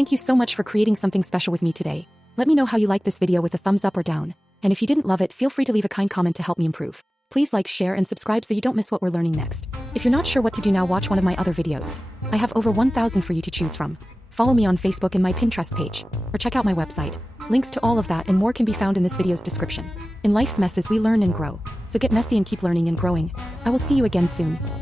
Thank you so much for creating something special with me today. Let me know how you liked this video with a thumbs up or down. And if you didn't love it, feel free to leave a kind comment to help me improve. Please like, share, and subscribe so you don't miss what we're learning next. If you're not sure what to do now, watch one of my other videos. I have over 1,000 for you to choose from. Follow me on Facebook and my Pinterest page, or check out my website. Links to all of that and more can be found in this video's description. In life's messes, we learn and grow. So get messy and keep learning and growing. I will see you again soon.